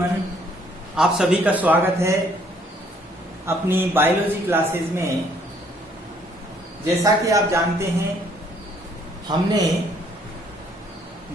Everyone, आप सभी का स्वागत है अपनी बायोलॉजी क्लासेस में। जैसा कि आप जानते हैं, हमने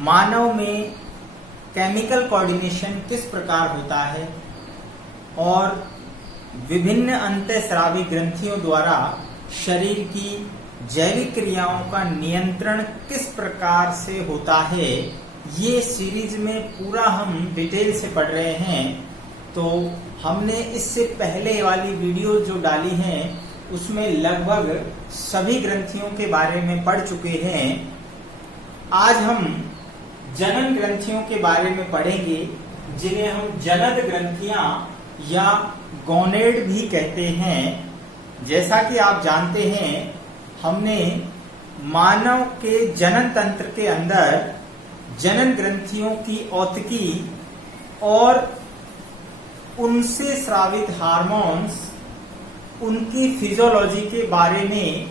मानव में केमिकल कोऑर्डिनेशन किस प्रकार होता है और विभिन्न अंतःस्रावी ग्रंथियों द्वारा शरीर की जैविक क्रियाओं का नियंत्रण किस प्रकार से होता है, ये सीरीज में पूरा हम डिटेल से पढ़ रहे हैं। तो हमने इससे पहले वाली वीडियो जो डाली हैं उसमें लगभग सभी ग्रंथियों के बारे में पढ़ चुके हैं। आज हम जनन ग्रंथियों के बारे में पढ़ेंगे, जिन्हें हम जनन ग्रंथियां या गोनेड भी कहते हैं। जैसा कि आप जानते हैं, हमने मानव के जनन तंत्र के अंदर जनन ग्रंथियों की औतकी और उनसे स्रावित हार्मोन्स, उनकी फिजियोलॉजी के बारे में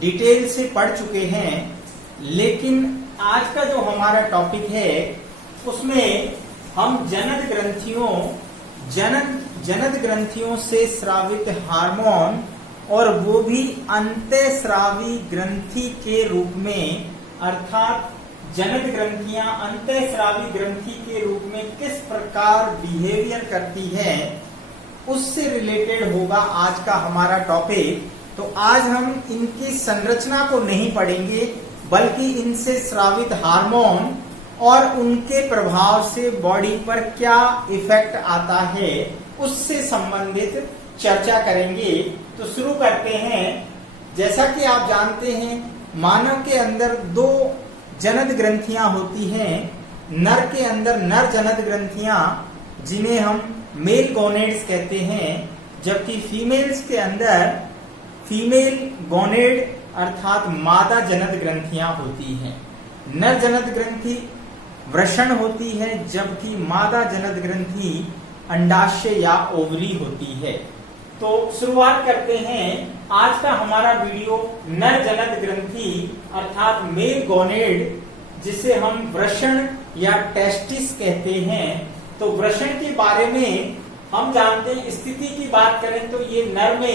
डिटेल से पढ़ चुके हैं। लेकिन आज का जो हमारा टॉपिक है उसमें हम जनन ग्रंथियों से स्रावित हार्मोन और वो भी अंतःस्रावी ग्रंथि के रूप में, अर्थात जनन ग्रंथियां अंतःस्रावी ग्रंथि के रूप में किस प्रकार बिहेवियर करती है, उससे रिलेटेड होगा आज का हमारा टॉपिक। तो आज हम इनकी संरचना को नहीं पढ़ेंगे, बल्कि इनसे स्रावित हार्मोन और उनके प्रभाव से बॉडी पर क्या इफेक्ट आता है, उससे संबंधित चर्चा करेंगे। तो शुरू करते हैं। जैसा कि आप जानते हैं, मानव के अंदर दो जनन ग्रंथियां होती हैं। नर के अंदर नर जनन ग्रंथियां, जिन्हें हम मेल गोनेड्स कहते हैं, जबकि फीमेल्स के अंदर फीमेल गोनेड अर्थात मादा जनन ग्रंथियां होती हैं। नर जनन ग्रंथि वृषण होती है, जबकि मादा जनन ग्रंथि अंडाशय या ओवरी होती है। तो शुरुआत करते हैं। आज का हमारा वीडियो नर जनन ग्रंथि अर्थात मेल गोनेड, जिसे हम वृषण या टेस्टिस कहते हैं। तो वृषण के बारे में हम जानते हैं। स्थिति की बात करें तो ये नर में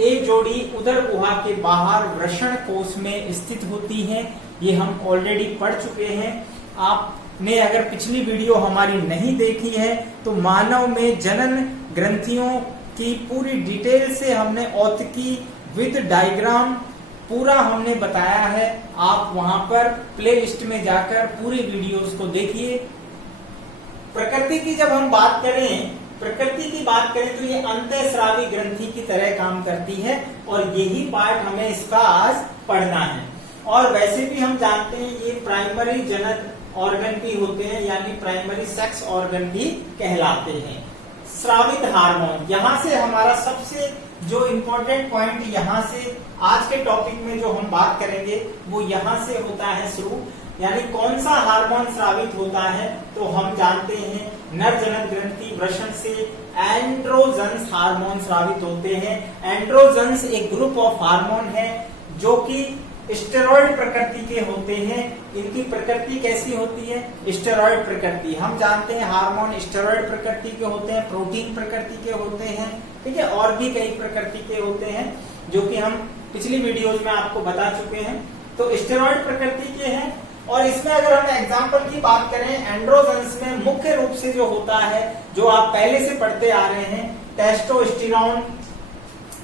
एक जोड़ी उदर गुहा के बाहर वृषण कोश में स्थित होती है। ये हम ऑलरेडी पढ़ चुके हैं। आपने अगर पिछली वीडियो हमारी नहीं देखी है तो मानव में जनन ग्रंथियों की पूरी डिटेल से हमने औतकी विद डायग्राम पूरा हमने बताया है। आप वहां पर प्ले लिस्ट में जाकर पूरी वीडियोस को देखिए। प्रकृति की जब हम बात करें तो ये अंतःस्रावी ग्रंथि की तरह काम करती है और यही पार्ट हमें इसका आज पढ़ना है। और वैसे भी हम जानते हैं ये प्राइमरी जनन ऑर्गन भी होते हैं, यानी प्राइमरी सेक्स ऑर्गन भी कहलाते हैं। स्रावित हार्मोन, यहां से हमारा सबसे जो इम्पोर्टेंट पॉइंट, यहां से आज के टॉपिक में जो हम बात करेंगे वो यहां से होता है शुरू। यानी कौन सा हार्मोन स्रावित होता है, तो हम जानते हैं नर जनन ग्रंथि वृषण से एंड्रोजन्स हार्मोन स्रावित होते हैं। एंड्रोजन्स एक ग्रुप ऑफ हार्मोन है जो कि स्टेरॉइड प्रकृति के होते हैं। इनकी प्रकृति कैसी होती है? स्टेरॉइड प्रकृति। हम जानते हैं हार्मोन स्टेरॉइड प्रकृति के होते हैं, प्रोटीन प्रकृति के होते हैं, ठीक है, और भी कई प्रकृति के होते हैं जो कि हम पिछली वीडियोज में आपको बता चुके हैं। तो स्टेरॉइड प्रकृति के हैं। और इसमें अगर हम एग्जाम्पल की बात करें, एंड्रोजन्स में मुख्य रूप से जो होता है, जो आप पहले से पढ़ते आ रहे हैं, टेस्टोस्टेरोन,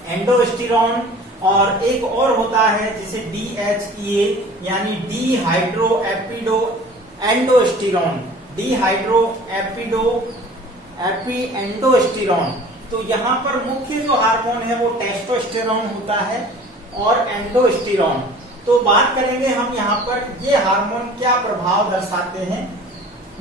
एंडोस्टेरोन, और एक और होता है जिसे DHEA यानी डिहाइड्रो एंडोस्टेरोन, एंडोस्टेरोन। तो यहाँ पर मुख्य जो हार्मोन है वो टेस्टोस्टेरोन होता है और एंडोस्टेरोन। तो बात करेंगे हम यहाँ पर ये हार्मोन क्या प्रभाव दर्शाते हैं।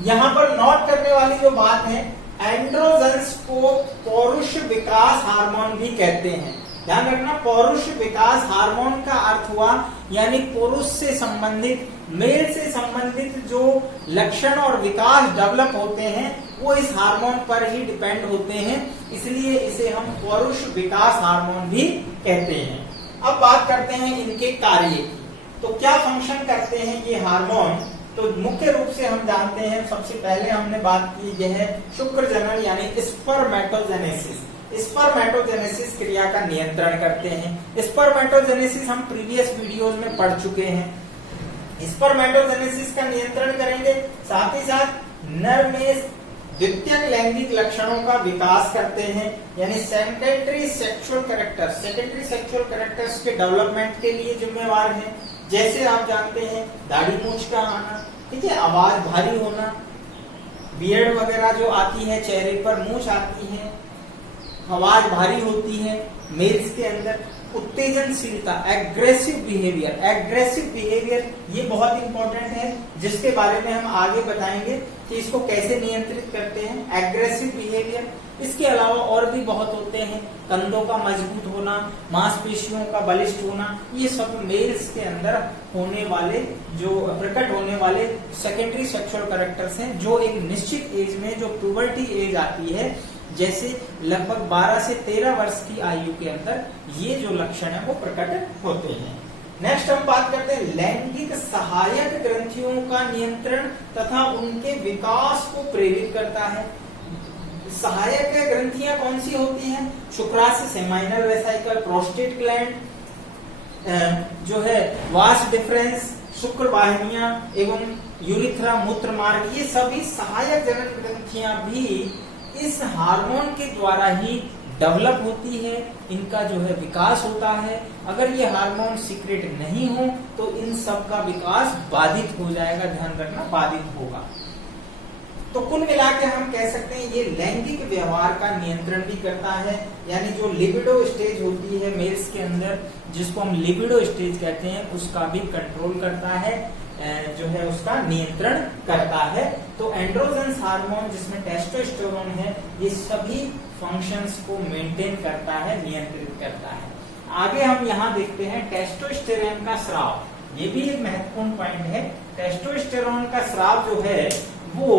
यहाँ पर नोट करने वाली जो बात है, एंड्रोजन्स को पौरुष विकास हार्मोन भी कहते हैं। ध्यान रखना, पौरुष विकास हार्मोन का अर्थ हुआ यानी पुरुष से संबंधित, मेल से संबंधित जो लक्षण और विकास डेवलप होते हैं वो इस हार्मोन पर ही डिपेंड होते हैं, इसलिए इसे हम पौरुष विकास हार्मोन भी कहते हैं। अब बात करते हैं इनके कार्य की। तो क्या फंक्शन करते हैं ये हार्मोन? तो मुख्य रूप से हम जानते हैं, सबसे पहले हमने बात की यह है शुक्र जनन यानी स्पर्मेटोजेनेसिस। स्पर्मेटोजेनेसिस क्रिया का नियंत्रण करते हैं। स्पर्मेटोजेनेसिस हम प्रीवियस वीडियोस में पढ़ चुके हैं। स्पर्मेटोजेनेसिस का नियंत्रण करेंगे, साथ ही साथ नर में द्वितीयक लैंगिक लक्षणों का विकास करते हैं, यानी सेकेंडरी सेक्सुअल कैरेक्टर्स के डेवलपमेंट के लिए जिम्मेवार हैं। जैसे आप जानते हैं दाढ़ी मूंछ का आना, ठीक है, आवाज भारी होना, बियर्ड वगैरह जो आती है, चेहरे पर मूंछ आती है, आवाज भारी होती है मेल्स के अंदर, उत्तेजनशीलता, एग्रेसिव बिहेवियर ये बहुत इंपॉर्टेंट है, जिसके बारे में हम आगे बताएंगे कि इसको कैसे नियंत्रित करते हैं। एग्रेसिव बिहेवियर, इसके अलावा और भी बहुत होते हैं, कंधों का मजबूत होना, मांसपेशियों का बलिष्ठ होना, ये सब मेल्स के अंदर होने वाले, जो प्रकट होने वाले सेकेंडरी सेक्सुअल कैरेक्टर्स हैं, जो एक निश्चित एज में, जो प्यूबर्टी एज आती है, जैसे लगभग 12 से 13 वर्ष की आयु के अंदर ये जो लक्षण है वो प्रकट होते हैं। नेक्स्ट हम बात करते हैं लैंगिक सहायक ग्रंथियों का नियंत्रण तथा उनके विकास को प्रेरित करता है। सहायक ग्रंथियां कौन सी होती हैं? शुक्राशय, सेमाइनल वेसिकल, प्रोस्टेट ग्लैंड, जो है वास डिफरेंस, शुक्र वाहिनियां एवं यूरिथ्रा, मूत्र मार्ग, ये सभी सहायक जनन ग्रंथियां भी इस हार्मोन के द्वारा ही डेवलप होती है, इनका जो है विकास होता है। अगर ये हार्मोन सीक्रेट नहीं हो तो इन सब का विकास बाधित हो जाएगा, ध्यान रखना, बाधित होगा। तो कुल मिला के हम कह सकते हैं ये लैंगिक व्यवहार का नियंत्रण भी करता है, यानी जो लिबिडो स्टेज होती है मेल्स के अंदर, जिसको हम लिबिडो स्टेज कहते हैं, उसका भी कंट्रोल करता है, जो है उसका नियंत्रण करता है। तो एंड्रोजन्स हार्मोन जिसमें टेस्टोस्टेरोन है, ये सभी फंक्शंस को मेंटेन करता है, नियंत्रित करता है। आगे हम यहाँ देखते हैं टेस्टोस्टेरोन का स्राव, ये भी एक महत्वपूर्ण पॉइंट है। टेस्टोस्टेरोन का स्राव जो है वो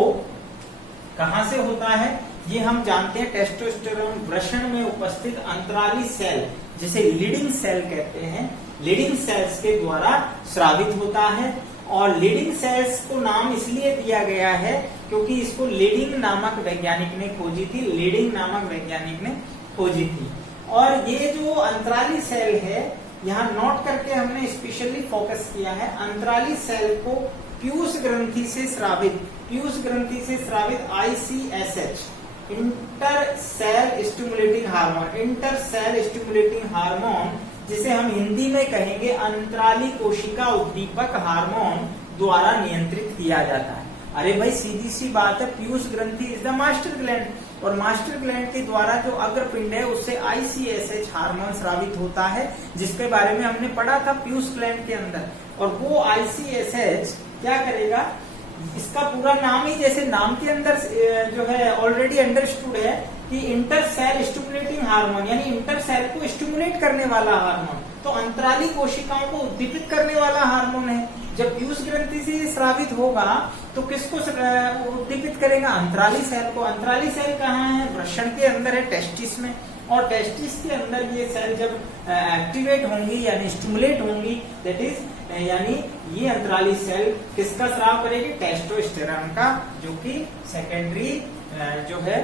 कहां से होता है, ये हम जानते हैं। टेस्टोस्टेरोन वृषण में उपस्थित अंतराली सेल, जिसे लीडिंग सेल कहते हैं, लीडिंग सेल्स के द्वारा स्रावित होता है। और लीडिंग सेल्स को नाम इसलिए दिया गया है क्योंकि इसको लीडिंग नामक वैज्ञानिक ने खोजी थी, लीडिंग नामक वैज्ञानिक ने खोजी थी। और ये जो अंतराली सेल है, यहाँ नोट करके हमने स्पेशली फोकस किया है, अंतराली सेल को पीयूष ग्रंथि से स्रावित ICSH, inter cell stimulating hormone, जिसे हम हिंदी में कहेंगे अंतराली कोशिका उद्दीपक हार्मोन, द्वारा नियंत्रित किया जाता है। अरे भाई सीधी सी बात है, पीयूष ग्रंथि इज द मास्टर ग्लैंड, और मास्टर ग्लैंड के द्वारा जो अग्रपिंड है उससे ICSH हार्मोन स्रावित होता है, जिसके बारे में हमने पढ़ा था पीयूष ग्लैंड के अंदर। और वो ICSH क्या करेगा, इसका पूरा नाम ही जैसे नाम के अंदर जो है ऑलरेडी अंडरस्टूड है कि इंटर सेल स्टिमुलेटिंग हार्मोन, यानी इंटर सेल को स्टिमुलेट करने वाला हार्मोन, तो अंतराली कोशिकाओं को उद्दीपित करने वाला हार्मोन है। जब पीयूष ग्रंथि से स्रावित होगा तो किसको उद्दीपित करेगा? अंतराली सेल को। अंतराली सेल कहाँ है? वृषण के अंदर है, टेस्टिस में। और टेस्टिस के अंदर ये सेल जब एक्टिवेट होंगी यानी स्टिमुलेट होंगी, दैट इज यानी ये अंतराली सेल किसका स्राव करेगी? टेस्टोस्टेरोन का, जो कि सेकेंडरी जो है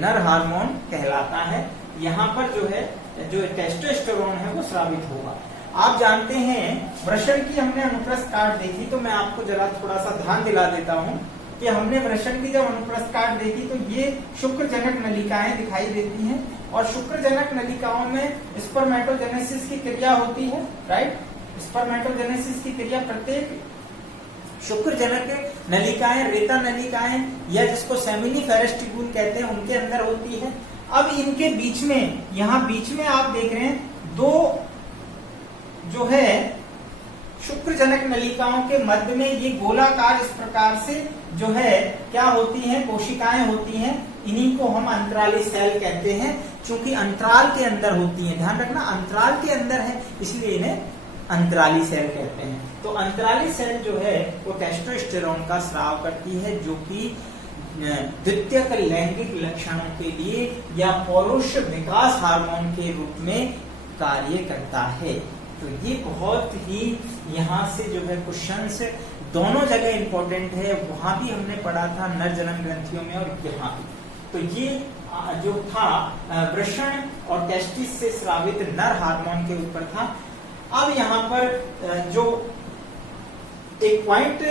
नर हार्मोन कहलाता है। यहाँ पर जो है जो टेस्टोस्टेरोन है वो स्रावित होगा। आप जानते हैं वृषण की हमने अनुप्रस्थ काट देखी, तो मैं आपको जरा थोड़ा सा ध्यान दिला देता हूँ कि हमने वृषण की जब अनुप्रस्थ काट देखी तो ये शुक्रजनक नलिकाएं दिखाई देती हैं, और शुक्रजनक नलिकाओं में स्पर्मेटोजेनेसिस की क्रिया होती है, राइट। स्पर्मेटोजेनेसिस की क्रिया प्रत्येक शुक्रजनक नलिकाएं, रेता नलिकाएं, या जिसको सेमिनिफेरस ट्यूब्यूल कहते हैं, उनके अंदर होती है। अब इनके बीच में, यहाँ बीच में आप देख रहे हैं दो जो है शुक्रजनक नलिकाओं के मध्य में ये गोलाकार इस प्रकार से जो है क्या होती हैं, कोशिकाएं होती हैं। इन्हीं को हम अंतराली सेल कहते हैं, क्योंकि अंतराल के अंदर होती हैं। ध्यान रखना, अंतराल के अंदर है, इसलिए इन्हें अंतराली सेल कहते हैं। तो अंतराली सेल जो है वो टेस्टोस्टेरोन का स्राव करती है, जो कि द्वितीयक लैंगिक लक्षणों के लिए या पौरुष विकास हार्मोन के रूप में कार्य करता है। तो ये बहुत ही यहाँ से जो है क्वेश्चंस दोनों जगह इंपॉर्टेंट है, वहां भी हमने पढ़ा था नर जनन ग्रंथियों में और यहाँ भी। तो ये जो था वृषण और टेस्टिस से स्रावित नर हार्मोन के ऊपर था। अब यहाँ पर जो एक पॉइंट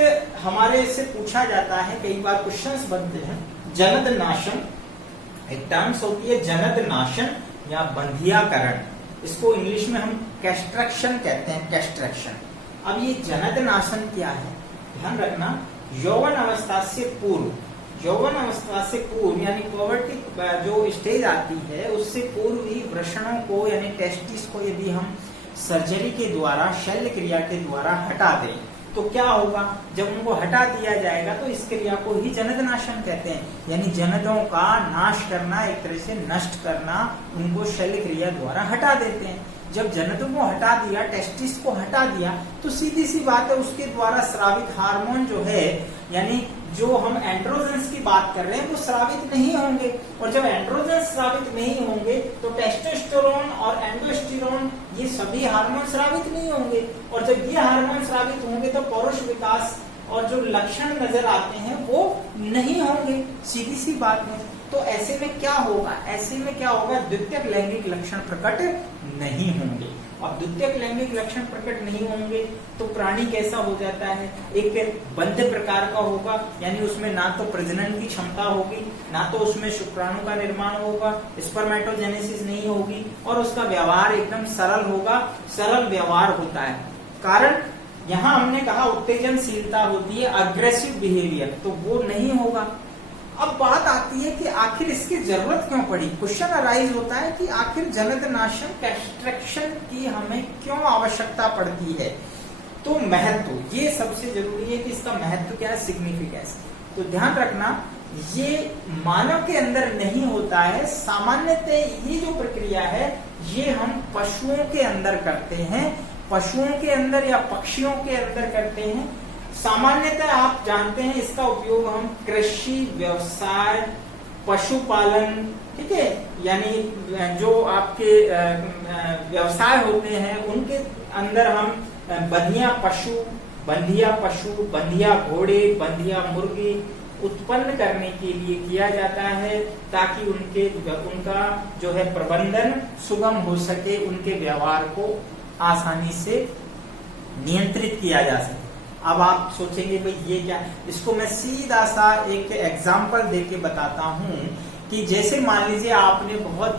हमारे से पूछा जाता है, कई बार क्वेश्चंस बनते हैं, जनद नाशन, एक टर्म्स होती है जनद नाशन या बंधियाकरण, इसको इंग्लिश में हम कैस्ट्रक्शन कहते हैं, कैस्ट्रक्शन। अब ये जनद नाशन क्या है, ध्यान रखना, यौवन अवस्था से पूर्व, यौवन अवस्था से पूर्व यानी पॉवर्टी जो स्टेज आती है उससे पूर्व ही वृषणों को यानी टेस्टिस को यदि हम सर्जरी के द्वारा, शल्य क्रिया के द्वारा हटा दें तो क्या होगा, जब उनको हटा दिया जाएगा तो इस क्रिया को ही जनद नाशन कहते हैं, यानी जनदों का नाश करना, एक तरह से नष्ट करना, उनको शल्य क्रिया द्वारा हटा देते हैं। जब जनदों को हटा दिया, टेस्टिस को हटा दिया, तो सीधी सी बात है उसके द्वारा स्रावित हार्मोन जो है, यानी जो हम एंड्रोजेंस की बात कर रहे हैं वो स्रावित नहीं होंगे, और जब एंड्रोजेंस स्रावित नहीं होंगे तो टेस्टोस्टेरोन और एंडोस्टेरोन ये सभी हार्मोन स्रावित नहीं होंगे, और जब ये हार्मोन स्रावित होंगे तो पौरुष विकास और जो लक्षण नजर आते हैं वो नहीं होंगे, सीधी सी बात है। तो ऐसे में क्या होगा, ऐसे में क्या होगा, द्वितीयक लैंगिक लक्षण प्रकट नहीं होंगे। अब द्वितीयक लैंगिक लक्षण प्रकट नहीं होंगे तो प्राणी कैसा हो जाता है, एक बंध प्रकार का होगा, यानी उसमें ना तो प्रजनन की क्षमता होगी, ना तो उसमें शुक्राणु का निर्माण होगा, स्पर्मेटोजेनेसिस नहीं होगी, और उसका व्यवहार एकदम सरल होगा, सरल व्यवहार होता है। कारण यहाँ हमने कहा उत्तेजनशीलता होती है, अग्रेसिव बिहेवियर, तो वो नहीं होगा। अब बात आती है कि आखिर इसकी जरूरत क्यों पड़ी, क्वेश्चन अराइज होता है कि आखिर जनद नाशन, कैस्ट्रक्शन की हमें क्यों आवश्यकता पड़ती है। तो महत्व, ये सबसे जरूरी है कि इसका महत्व क्या है, सिग्निफिकेंस। तो ध्यान रखना, ये मानव के अंदर नहीं होता है, सामान्यतः ये जो प्रक्रिया है ये हम पशुओं के अंदर करते हैं, पशुओं के अंदर या पक्षियों के अंदर करते हैं। सामान्यतः आप जानते हैं इसका उपयोग हम कृषि, व्यवसाय, पशुपालन, ठीक है, यानी जो आपके व्यवसाय होते हैं उनके अंदर हम बंधिया पशु, बंधिया घोड़े, बंधिया मुर्गी उत्पन्न करने के लिए किया जाता है, ताकि उनका जो है प्रबंधन सुगम हो सके, उनके व्यवहार को आसानी से नियंत्रित किया जा सके। अब आप सोचेंगे भाई ये क्या, इसको मैं सीधा सा एक एग्जाम्पल देके बताता हूँ कि जैसे मान लीजिए आपने बहुत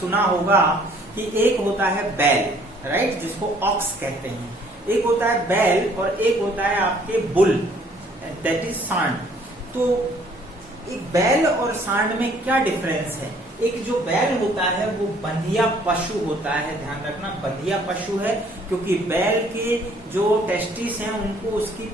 सुना होगा कि एक होता है बैल, राइट, जिसको ऑक्स कहते हैं, एक होता है बैल और एक होता है आपके बुल, दैट इज सांड। तो एक बैल और सांड में क्या डिफरेंस है, एक जो बैल होता है वो बंधिया पशु होता है, ध्यान रखना बंधिया पशु है, क्योंकि बैल के जो टेस्टिस हैं उनको उसकी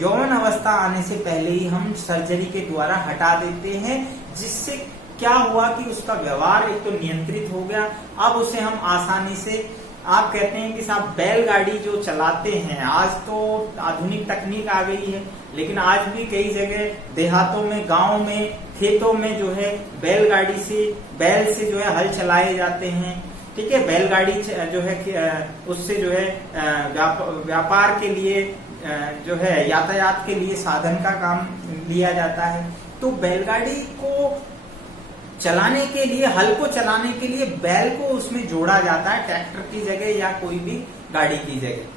यौवन अवस्था आने से पहले ही हम सर्जरी के द्वारा हटा देते हैं, जिससे क्या हुआ कि उसका व्यवहार एक तो नियंत्रित हो गया। अब उसे हम आसानी से, आप कहते हैं कि साहब बैलगाड़ी जो चलाते हैं, आज तो आधुनिक तकनीक आ गई है, लेकिन आज भी कई जगह देहातों में, गांव में, खेतों में जो है बैलगाड़ी से, बैल से जो है हल चलाए जाते हैं, ठीक है। बैलगाड़ी जो है उससे जो है व्यापार के लिए जो है यातायात के लिए साधन का काम लिया जाता है। तो बैलगाड़ी को चलाने के लिए, हल को चलाने के लिए बैल को उसमें जोड़ा जाता है, ट्रैक्टर की जगह या कोई भी गाड़ी की जगह।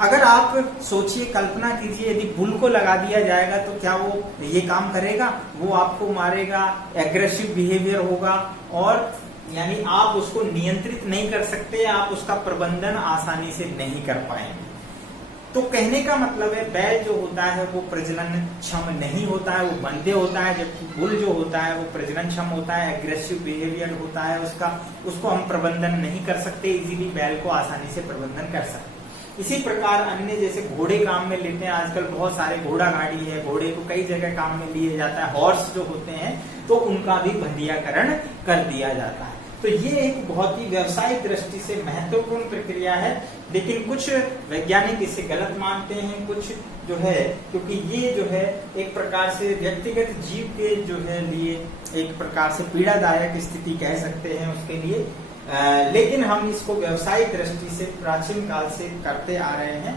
अगर आप सोचिए, कल्पना कीजिए, यदि बुल को लगा दिया जाएगा तो क्या वो ये काम करेगा, वो आपको मारेगा, एग्रेसिव बिहेवियर होगा, और यानी आप उसको नियंत्रित नहीं कर सकते, आप उसका प्रबंधन आसानी से नहीं कर पाएंगे। तो कहने का मतलब है बैल जो होता है वो प्रजनन क्षम नहीं होता है, वो बंधे होता है, जबकि बुल जो होता है वो प्रजनन क्षम होता है, एग्रेसिव बिहेवियर होता है उसका, उसको हम प्रबंधन नहीं कर सकते, इजीली बैल को आसानी से प्रबंधन कर सकते। इसी प्रकार अन्य जैसे घोड़े काम में लेते हैं, आजकल बहुत सारे घोड़ा गाड़ी है, घोड़े को कई जगह काम में लिए जाता है, हॉर्स जो होते हैं तो उनका भी बंधियाकरण कर दिया जाता है। तो ये एक बहुत ही व्यवसायिक दृष्टि से महत्वपूर्ण प्रक्रिया है, लेकिन कुछ वैज्ञानिक इसे गलत मानते हैं, कुछ जो है, क्योंकि ये जो है एक प्रकार से व्यक्तिगत जीव के जो है लिए एक प्रकार से पीड़ादायक स्थिति कह सकते हैं उसके लिए, लेकिन हम इसको व्यवसायिक दृष्टि से प्राचीन काल से करते आ रहे हैं।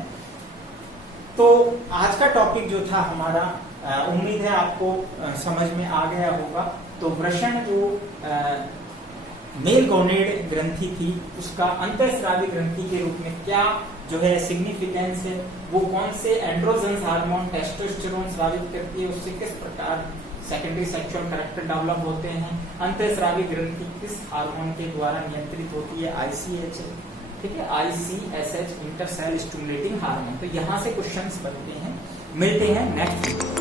तो आज का टॉपिक जो था हमारा, उम्मीद है आपको समझ में आ गया होगा। तो वृषण जो मेल गोनेड ग्रंथि थी, उसका अंतःस्रावी ग्रंथि के रूप में क्या जो है सिग्निफिकेंस है, वो कौन से एंड्रोजन हार्मोन टेस्टोस्टेरोन स्रावित करती है, उससे किस प्रकार सेकेंडरी सेक्सुअल कैरेक्टर डेवलप होते हैं, अंतःस्रावी ग्रंथि किस हार्मोन के द्वारा नियंत्रित होती है, ICH, ठीक है, ICSH इंटरसेल स्टिमुलेटिंग हार्मोन। तो यहाँ से क्वेश्चंस बनते हैं। मिलते हैं नेक्स्ट वीडियो।